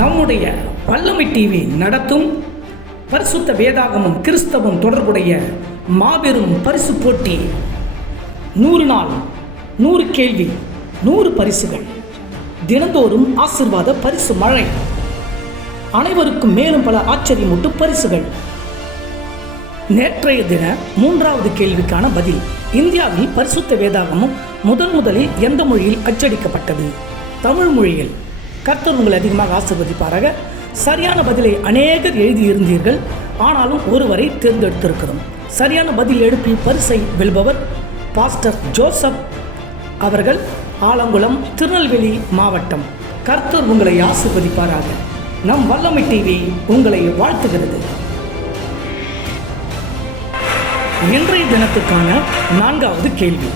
நம்முடைய வல்லமை டிவி நடத்தும் பரிசுத்த வேதாகமும் கிறிஸ்தவம் தொடர்புடைய மாபெரும் பரிசு போட்டி. 100 நாள் 100 கேள்வி 100 பரிசுகள், தினந்தோறும் ஆசீர்வாத பரிசு மழை, அனைவருக்கும் மேலும் பல ஆச்சரியமூட்டும் பரிசுகள். நேற்றைய தின 3வது கேள்விக்கான பதில்: இந்தியாவில் பரிசுத்த வேதாகமும் முதலில் எந்த மொழியில் அச்சடிக்கப்பட்டது? தமிழ் மொழியில். கர்த்தர் உங்களை அதிகமாக ஆசீர்வதிப்பாராக. சரியான பதிலை அநேகர் எழுதியிருந்தீர்கள், ஆனாலும் ஒருவரை தேர்ந்தெடுத்திருக்கிறோம். சரியான பதில் எழுப்பி பரிசை வெல்பவர் பாஸ்டர் ஜோசப் அவர்கள், ஆலங்குளம், திருநெல்வேலி மாவட்டம். கர்த்தர் உங்களை ஆசீர்வதிப்பாராக. நம் வல்லமை டிவி உங்களை வாழ்த்துகிறது. இன்றைய தினத்துக்கான 4வது கேள்வி: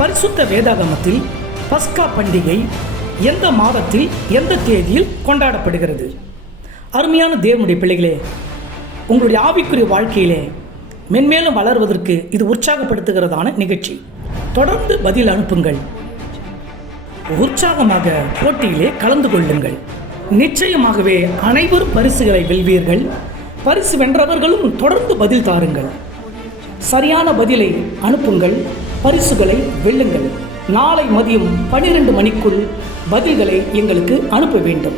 பரிசுத்த வேதாகமத்தில் பஸ்கா பண்டிகை எந்த மாதத்தில் எந்த தேதியில் கொண்டாடப்படுகிறது? அருமையான தேவனுடைய பிள்ளைகளே, உங்களுடைய ஆவிக்குரிய வாழ்க்கையிலே மென்மேலும் வளர்வதற்கு இது உற்சாகப்படுத்துகிறதான நிகழ்ச்சி. தொடர்ந்து பதில் அனுப்புங்கள். உற்சாகமாக போட்டியிலே கலந்து கொள்ளுங்கள். நிச்சயமாகவே அனைவரும் பரிசுகளை வெல்வீர்கள். பரிசு வென்றவர்களும் தொடர்ந்து பதில் தாருங்கள். சரியான பதிலை அனுப்புங்கள், பரிசுகளை வெல்லுங்கள். நாளை மதியம் 12 மணிக்குள் பதில்களை எங்களுக்கு அனுப்ப வேண்டும்.